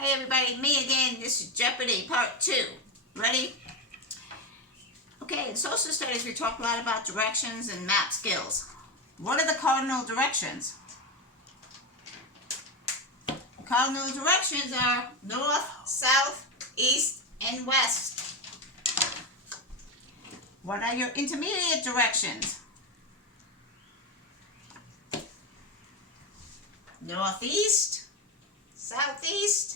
Hey everybody, me again. This is Jeopardy Part 2. Ready? Okay, in social studies we talk a lot about directions and map skills. What are the cardinal directions? The cardinal directions are north, south, east, and west. What are your intermediate directions? Northeast, southeast,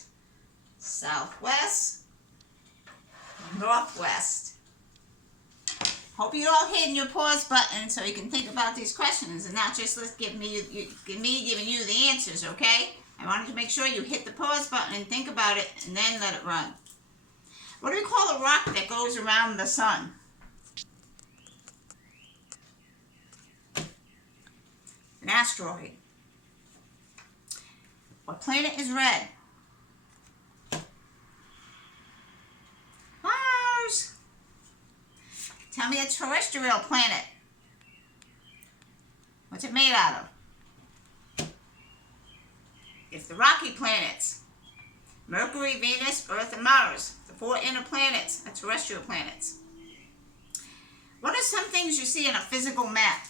southwest, northwest. Hope you all hitting your pause button so you can think about these questions and not just give me giving you the answers, okay? I wanted to make sure you hit the pause button and think about it and then let it run. What do we call a rock that goes around the sun? An asteroid. What planet is red? Mars. Tell me a terrestrial planet. What's it made out of? It's the rocky planets. Mercury, Venus, Earth, and Mars. The 4 inner planets are terrestrial planets. What are some things you see in a physical map?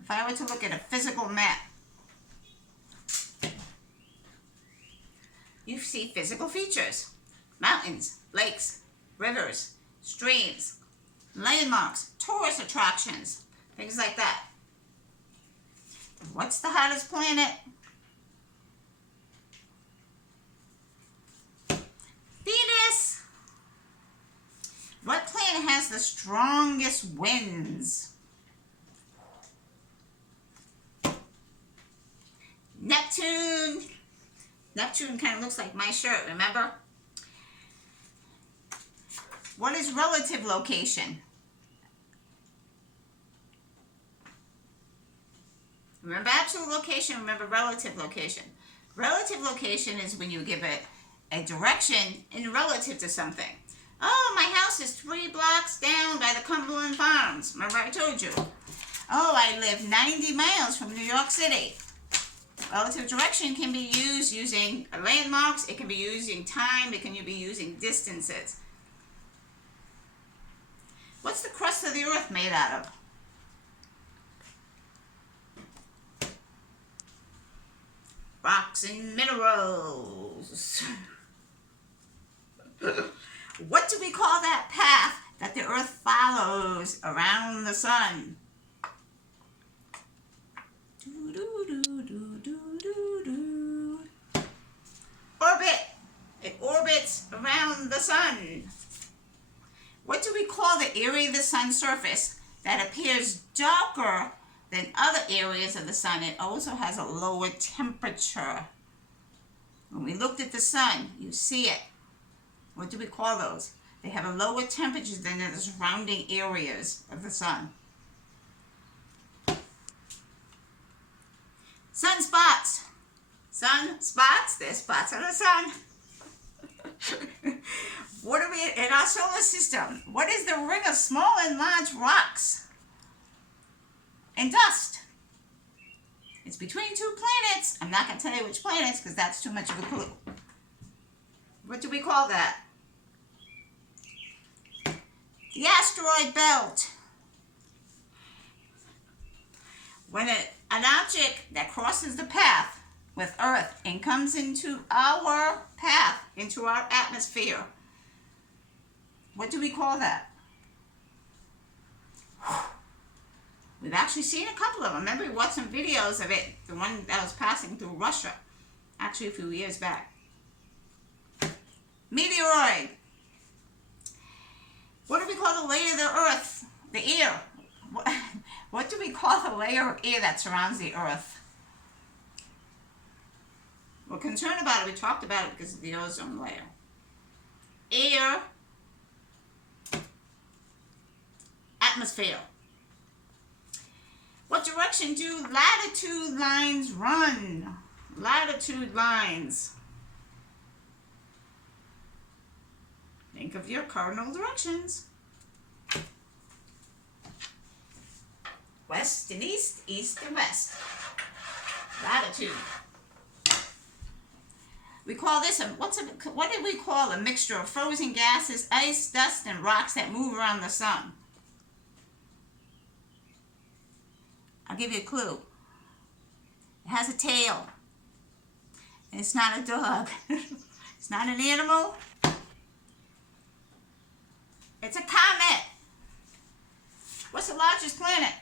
If I were to look at a physical map, you see physical features. Mountains, lakes, rivers, streams, landmarks, tourist attractions, things like that. What's the hottest planet? Venus. What planet has the strongest winds? Neptune. Neptune kind of looks like my shirt, remember? What is relative location? Remember absolute location, remember relative location. Relative location is when you give it a direction in relative to something. Oh, my house is 3 blocks down by the Cumberland Farms. Remember I told you. Oh, I live 90 miles from New York City. Relative direction can be used using landmarks, it can be using time, it can be using distances. What's the crust of the earth made out of? Rocks and minerals. What do we call that path that the earth follows around the sun? Orbit. It orbits around the sun. What do we call the area of the sun's surface that appears darker than other areas of the sun? It also has a lower temperature. When we looked at the sun, you see it. What do we call those? They have a lower temperature than the surrounding areas of the sun. Sunspots. Sunspots, there's spots on the sun. What are we in our solar system? What is the ring of small and large rocks and dust? It's between 2 planets. I'm not going to tell you which planets because that's too much of a clue. What do we call that? The asteroid belt. When an object that crosses the path with Earth and comes into our path, into our atmosphere, what do we call that? We've actually seen a couple of them. Remember we watched some videos of it, the one that was passing through Russia, actually a few years back. Meteoroid. What do we call the layer of the Earth? The air. What do we call the layer of air that surrounds the Earth? We're concerned about it. We talked about it because of the ozone layer. Air. Atmosphere. What direction do latitude lines run? Latitude lines. Think of your cardinal directions. West and east, east and west. Latitude. We call this what did we call a mixture of frozen gases, ice, dust, and rocks that move around the sun? I'll give you a clue. It has a tail. And it's not a dog. It's not an animal. It's a comet. What's the largest planet?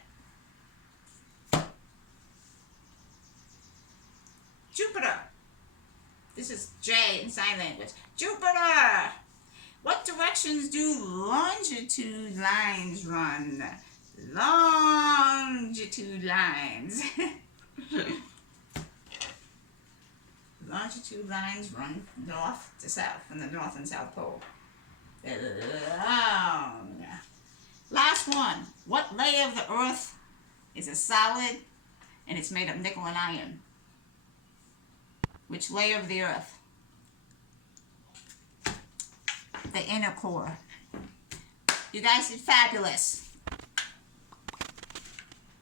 Jupiter. This is J in sign language. Jupiter. What directions do longitude lines run? Longitude lines. Longitude lines run north to south, from the North and South Pole. Long. Last one. What layer of the Earth is a solid and it's made of nickel and iron? Which layer of the Earth? The inner core. You guys did fabulous.